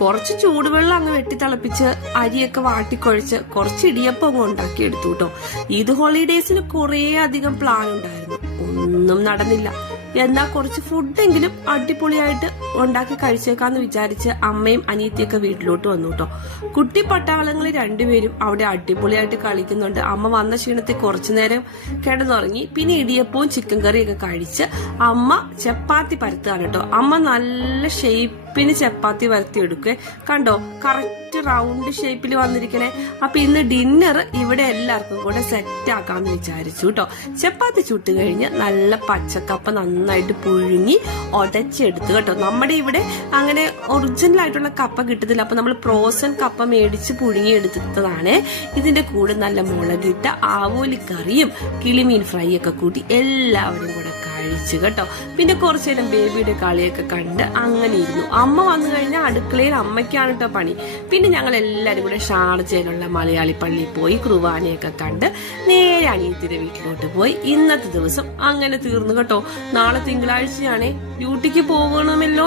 കുറച്ച് ചൂടുവെള്ളം അങ്ങ് വെട്ടിത്തിളപ്പിച്ച് അരിയൊക്കെ വാട്ടിക്കൊഴിച്ച് കുറച്ച് ഇടിയപ്പം അങ്ങ് ഉണ്ടാക്കി എടുത്തു കേട്ടോ. ഈദ് ഹോളിഡേയ്സിന് കുറേ അധികം പ്ലാൻ ഉണ്ടായിരുന്നു, ഒന്നും നടന്നില്ല. എന്നാ കുറച്ച് ഫുഡെങ്കിലും അടിപൊളിയായിട്ട് ഉണ്ടാക്കി കഴിച്ചേക്കാന്ന് വിചാരിച്ച് അമ്മയും അനിയത്തിയൊക്കെ വീട്ടിലോട്ട് വന്നു കേട്ടോ. കുട്ടി പട്ടാളങ്ങൾ രണ്ടുപേരും അവിടെ അടിപൊളിയായിട്ട് കളിക്കുന്നുണ്ട്. അമ്മ വന്ന ക്ഷീണത്തിൽ കുറച്ചു നേരം കിടന്നുറങ്ങി. പിന്നെ ഇടിയപ്പവും ചിക്കൻ കറിയൊക്കെ കഴിച്ച് അമ്മ ചപ്പാത്തി പരത്തുകയാണ് കേട്ടോ. അമ്മ നല്ല ഷേപ്പിന് ചപ്പാത്തി പരത്തി എടുക്കേ, കണ്ടോ കറക്റ്റ് റൗണ്ട് ഷേപ്പിൽ വന്നിരിക്കണേ. അപ്പൊ ഇന്ന് ഡിന്നർ ഇവിടെ എല്ലാവർക്കും കൂടെ സെറ്റ് ആക്കാന്ന് വിചാരിച്ചു കേട്ടോ. ചപ്പാത്തി ചുട്ട് കഴിഞ്ഞ് നല്ല പച്ചക്കപ്പ നന്നായിട്ട് പുഴുങ്ങി ഉടച്ചെടുത്തു കേട്ടോ. നമ്മുടെ ഇവിടെ അങ്ങനെ ഒറിജിനൽ ആയിട്ടുള്ള കപ്പ കിട്ടത്തില്ല, അപ്പൊ നമ്മൾ ഫ്രോസൺ കപ്പ മേടിച്ച് പുഴുങ്ങി എടുത്തതാണ്. ഇതിന്റെ കൂടെ നല്ല മുളകിട്ട ആവോലിക്കറിയും കിളിമീൻ ഫ്രൈ ഒക്കെ കൂട്ടി എല്ലാവരും കൂടെ കഴിച്ചു കേട്ടോ. പിന്നെ കുറച്ചു നേരം ബേബിയുടെ കളിയൊക്കെ കണ്ട് അങ്ങനെ ഇരുന്നു. അമ്മ വന്നു കഴിഞ്ഞാൽ അടുക്കളയിൽ അമ്മയ്ക്കാണ് കേട്ടോ പണി. പിന്നെ ഞങ്ങൾ എല്ലാരും കൂടെ ഷാർജയിലുള്ള മലയാളി പള്ളിയിൽ പോയി കുർബാനയൊക്കെ കണ്ട് നേരെ അനിയത്തിയുടെ വീട്ടിലോട്ട് പോയി. ഇന്നത്തെ ദിവസം അങ്ങനെ തീർന്നു കേട്ടോ. നാളെ തിങ്കളാഴ്ചയാണേ, ഡ്യൂട്ടിക്ക് പോകണമല്ലോ.